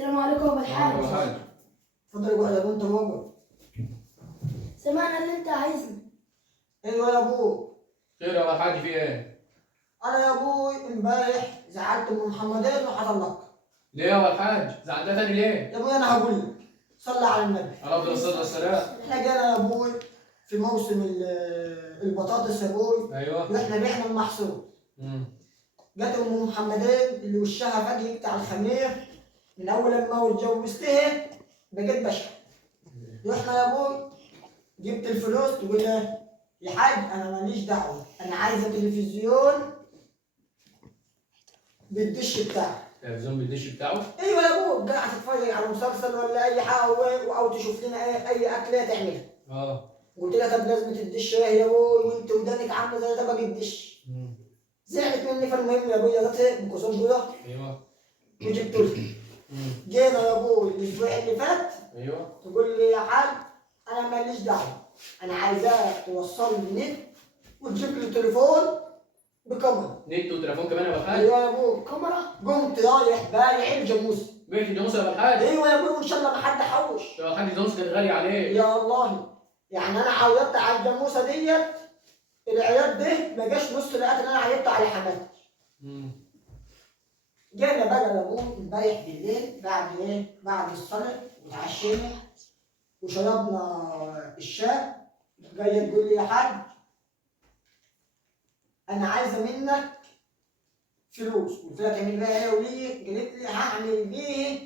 السلام عليكم يا ابو الحاج. اتفضل اقعد يا ابو، انت موجود. سمعنا اللي انت عايزنا. ايوه يا ابو. خير يا ابو الحاج، في ايه؟ انا يا ابوي امبارح زعلت ام محمدين وحصل لك. ليه يا ابو الحاج؟ زعلتها تاني ليه؟ يا ابوي انا هقول لك، صلي على النبي. على افضل الصلاه والسلام. احنا جينا يا ابوي في موسم البطاطس يا ابوي، ايوه. واحنا بعنا المحصول. امم جت ام محمدين اللي وشها فجأة بتاع الخمير، من اول لما اتجوزتها بقيت بشع. رحنا يا ابوي جبت الفلوس، تقول لي يا حاج انا ماليش دعوه، انا عايزه تلفزيون بالدش بتاعه. تلفزيون بالدش بتاعه؟ ايوه يا ابو، قاعد تتفرج على مسلسل ولا اي حاجه او تشوف لنا اي اكله تعملها. قلت لها طب لازم الدش ايه يا ابوي وانت ودانك عامله زي طبق الدش. زعلت مني، فالمهم يا ابويا جت بكسور بيضه. ايوه. وجبت له. جينا يا ابوي الاسبوع اللي فات. ايوه. تقول لي يا حاج انا ماليش دعوه، انا عايزاك توصل لي نت وتجيب لي تليفون بكاميرا. نت وتليفون كمان يا ابو الحاج؟ ايوه يا ابو. كاميرا؟ قمت رايح بايع الجاموسه. بيت الجاموسه يا ابو الحاج؟ ايوه يا ابو، وان شاء الله ما حد حوش. يا ابو الحاج الجاموسه كانت غاليه عليك. يا الله، يعني انا عيطت على الجاموسه ديت، العياط ده ما جاش نص الوقت اللي انا عيطت على حماتي. جينا بقى يا ابو امبارح بالليل بعد ايه؟ بعد الصلاه وتعشينا وشربنا الشاي. جايه تقول لي يا حاج انا عايزه منك فلوس. قلت لها تعمل بيها ايه وليه؟ قالت لي هعمل بيه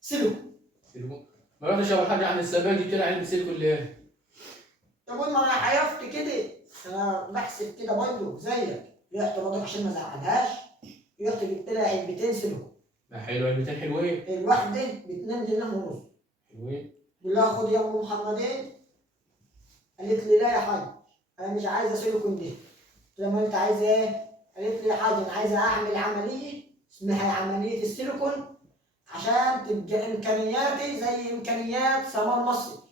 سيليكون. سيليكون؟ ما رحتش يا ابو الحاج عند السباك جبت لها علبه سيليكون ليه؟ يا ابوي ما انا حيفت كده، انا بحسب كده برضه زيك، رحت برضه عشان ما ازعلهاش، رحت جبت لها علبتين سيليكون. ما حلوه، علبتين حلوين. الواحده ب 2 جنيه ونص. حلوين. قول لها خد يا ام محمدين. قالت لي لا يا حاج انا مش عايزه سيليكون دي. قلت لها ما انت عايزه ايه؟ قالت لي يا حاج انا عايزه اعمل عمليه اسمها عمليه السيليكون عشان تبقى امكانياتي زي امكانيات سمار مصري.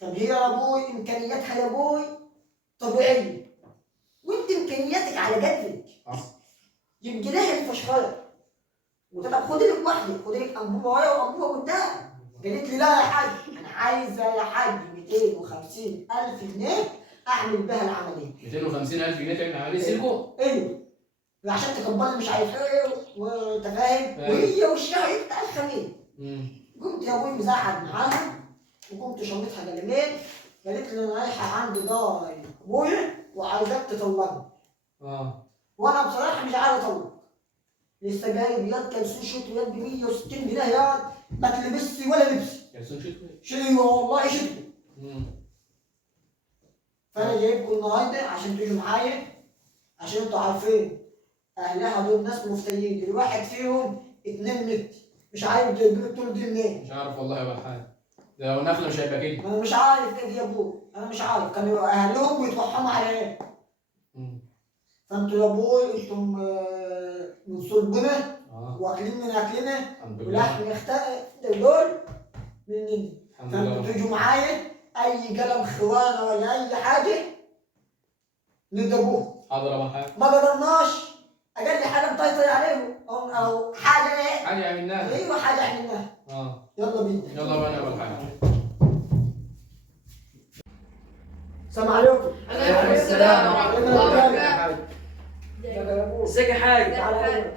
طب هي يا ابوي امكانياتها يا ابوي طبيعيه وانت امكانياتك على قدك. يبقى لها الفشخره. قلت لها خدي لك واحده، خدي لك انبوبه ورا وانبوبه قدام. قالت لي لا يا حاج انا عايزه يا حاج 250,000 جنيه اعمل بها العمليه. 250,000 جنيه تعمل عمليه سيليكون؟ ايوه عشان تكبر مش عارف ايه وانت فاهم، وهي وشها يفتح الخمير. قمت يا ابوي مزعل معاها وقمت شميتها قلمين. قالت لي انا رايحه عند دار ابويا وعايزاك تطلقني. وانا بصراحه مش عايز اطلق. لسه جايب ياد كلسون شوت وياد ب 160 جنيه ياد ما تلبسش ولا لبسي. كلسون شوت؟ شيلي والله شيلي. فانا جايبكم النهارده عشان تيجوا معايا، عشان انتوا عارفين اهلها دول ناس مفتريين، الواحد فيهم 2 متر، مش عارف جايبين الطول دي منين. مش عارف والله يا ابو الحاج، ده لو نخله مش هيبقى كده. انا مش عارف كده يا ابوي، انا مش عارف كانوا اهلهم بيتوحموا على ايه. فانتوا يا ابوي انتم من صلبنا واكلين من اكلنا ولحم دول مننا. فانتوا تيجوا معايا اي قلم خوانه ولا اي حاجه ندبوه. حاضر يا ابو الحاج. ما قدرناش اقل حاجه نطيطي عليهم او حاجه ايه؟ حاجه عملناها. ايوه حاجه عملناها. يلا بينا. يلا بينا يا ابو الحاج. السلام عليكم. وعليكم السلام ورحمة الله وبركاته. ازيك يا حاج؟ تعالى.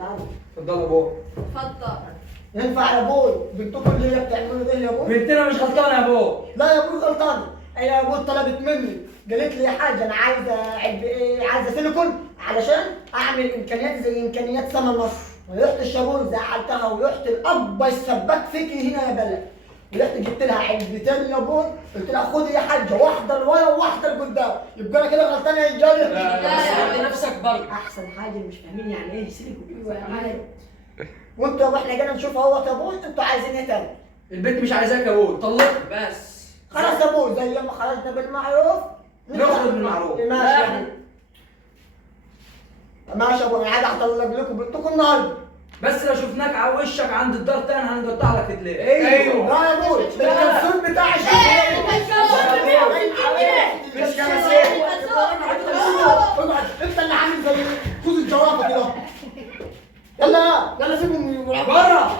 اتفضل يا ابو. اتفضل. ينفع يا ابوي بنتكم اللي هي بتعملوا ده يا ابوي؟ بنتنا مش غلطانه يا ابو. لا يا ابوي غلطانه. هي يا ابوي طلبت مني، قالت لي يا حاج انا عايزه سيليكون علشان اعمل امكانيات زي امكانيات سما مصر. ورحت الشابوي زعلتها ورحت الاب السباك فيكي هنا يا بلد. ورحت جبت لها علبتين يا ابوي، قلت لها خدي يا حاجه واحده لورا وواحده لقدام. يبقى انا كده غلطان يا رجاله؟ لا نفسك برضه. احسن حاجه مش فاهمين يعني ايه سيليكون. ايوه يا معلم. وانتوا يا احنا جينا نشوف اهوت يا ابوي، انتوا عايزين ايه تاني؟ البنت مش عايزاك يا ابو، طلقك بس. خلاص يا ابوي زي ما خرجنا بالمعروف نخرج بالمعروف. ماشي يا ابوي. ماشي يا ابوي، انا عايز اطلق لكم بنتكم النهارده. بس لو شفناك على وشك عند الدار تاني هنقطع لك رجليك. ايوه لا يا ابوي، ده الكلسون بتاعي مش كلسون. اقعد انت اللي عامل زي كوز الجوافه كده. يلا سيبهم يلعبوا بره.